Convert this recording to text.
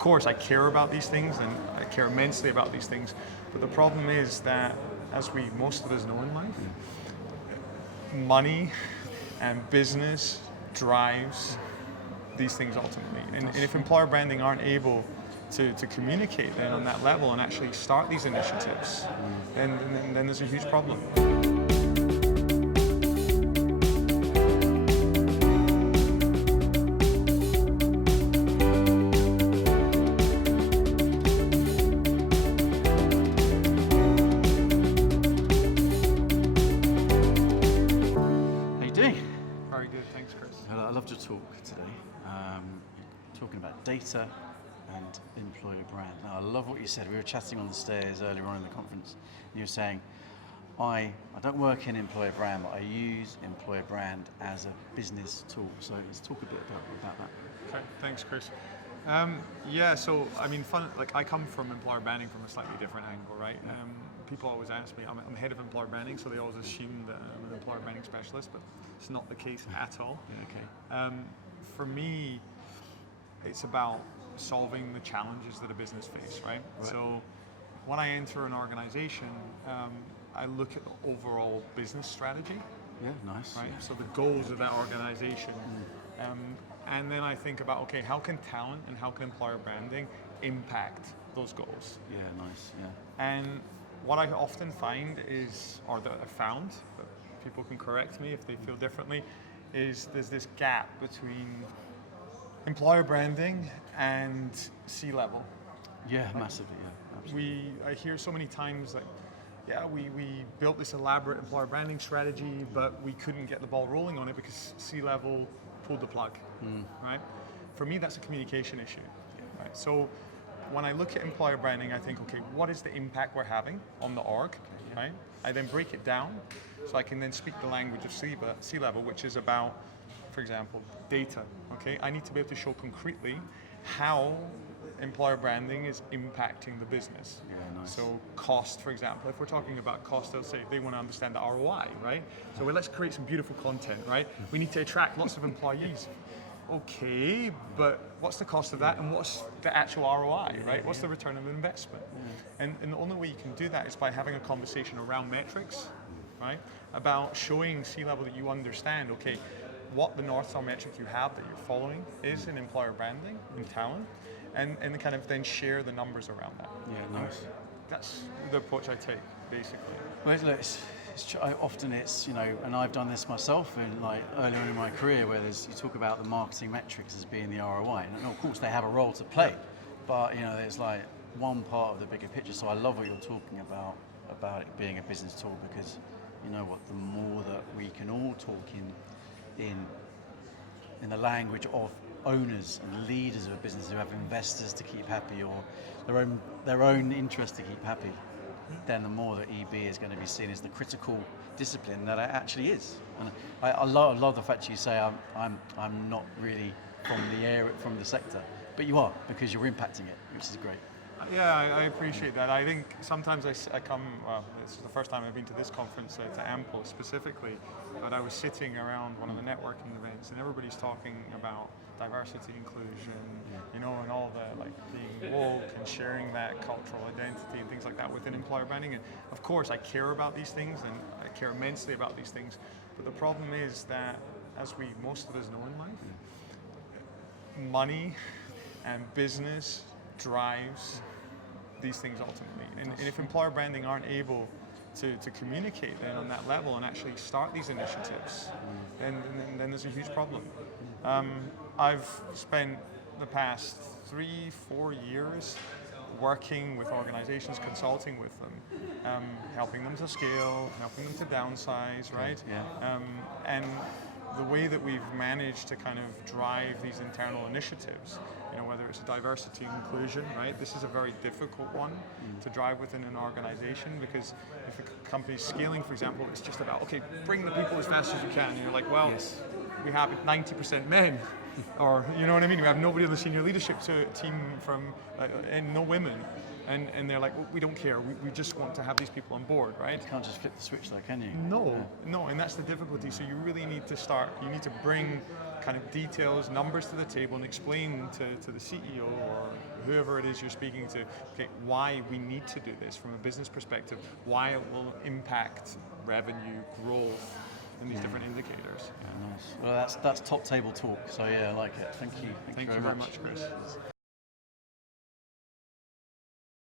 course, I care about these things, and I care immensely about these things. But the problem is that, as most of us know in life, money and business drives these things ultimately. And if employer branding aren't able to communicate then on that level and actually start these initiatives, then there's a huge problem. Very good, thanks, Chris. I loved your talk today. Talking about data and employer brand. Now, I love what you said. We were chatting on the stairs earlier on in the conference. And you were saying, I don't work in employer brand, but I use employer brand as a business tool. So let's talk a bit about that. Okay, thanks, Chris. So I mean, I come from employer branding from a slightly different angle, right? People always ask me, I'm head of employer branding, so they always assume that I'm an employer branding specialist, but it's not the case at all. Okay. For me, it's about solving the challenges that a business face, right? So when I enter an organization, I look at the overall business strategy. Yeah, nice. Right? Yeah. So the goals of that organization. And then I think about, okay, how can talent and how can employer branding impact those goals? Yeah, nice. Yeah. And what I often find is, or that I found, but people can correct me if they feel differently, is there's this gap between employer branding and C-level. Yeah, massively. Yeah, absolutely. I hear so many times that, we built this elaborate employer branding strategy, but we couldn't get the ball rolling on it because C-level pulled the plug, right? For me, that's a communication issue, right? So when I look at employer branding, I think, okay, what is the impact we're having on the org, right? I then break it down so I can then speak the language of C-level, which is about, for example, data, okay? I need to be able to show concretely how employer branding is impacting the business. Yeah, nice. So cost, for example, if we're talking about cost, they'll say they want to understand the ROI, right? So let's create some beautiful content, right? We need to attract lots of employees. Okay, but what's the cost of that, and what's the actual ROI, right? What's the return of investment? And the only way you can do that is by having a conversation around metrics, right? About showing C-level that you understand, okay, what the North Star metric you have that you're following is in employer branding and talent, and kind of then share the numbers around that. Yeah, nice. That's the approach I take, basically. Well, look, often it's, and I've done this myself in earlier in my career, where you talk about the marketing metrics as being the ROI, and of course they have a role to play, but it's like one part of the bigger picture. So I love what you're talking about it being a business tool, because you know what, the more that we can all talk in the language of owners and leaders of a business who have investors to keep happy, or their own interest to keep happy, then the more that EB is going to be seen as the critical discipline that it actually is. And I love the fact you say I'm not really from the sector, but you are, because you're impacting it, which is great. Yeah, I appreciate that. I think sometimes I come, this is the first time I've been to this conference, to Empple specifically, but I was sitting around one of the networking events and everybody's talking about diversity, inclusion, and all the being woke and sharing that cultural identity and things like that within employer branding. And of course I care about these things and I care immensely about these things, but the problem is that, as most of us know in life, money and business drives these things ultimately. And if employer branding aren't able to communicate then on that level and actually start these initiatives, then there's a huge problem. I've spent the past 3-4 years working with organizations, consulting with them, helping them to scale, helping them to downsize, right? Yeah. And the way that we've managed to kind of drive these internal initiatives, whether it's diversity and inclusion, right? This is a very difficult one to drive within an organization, because if a company's scaling, for example, it's just about, okay, bring the people as fast as you can. And you're like, well, we have 90% men, or you know what I mean? We have nobody on the senior leadership team and no women. And they're like, well, we don't care. We just want to have these people on board, right? You can't just flip the switch though, can you? No, and that's the difficulty. So you really need to bring kind of details, numbers to the table and explain to the CEO or whoever it is you're speaking to, okay, why we need to do this from a business perspective, why it will impact revenue, growth, and these different indicators. Yeah, nice. Well, that's top table talk. So yeah, I like it. Thank you. Thank you very much, Chris.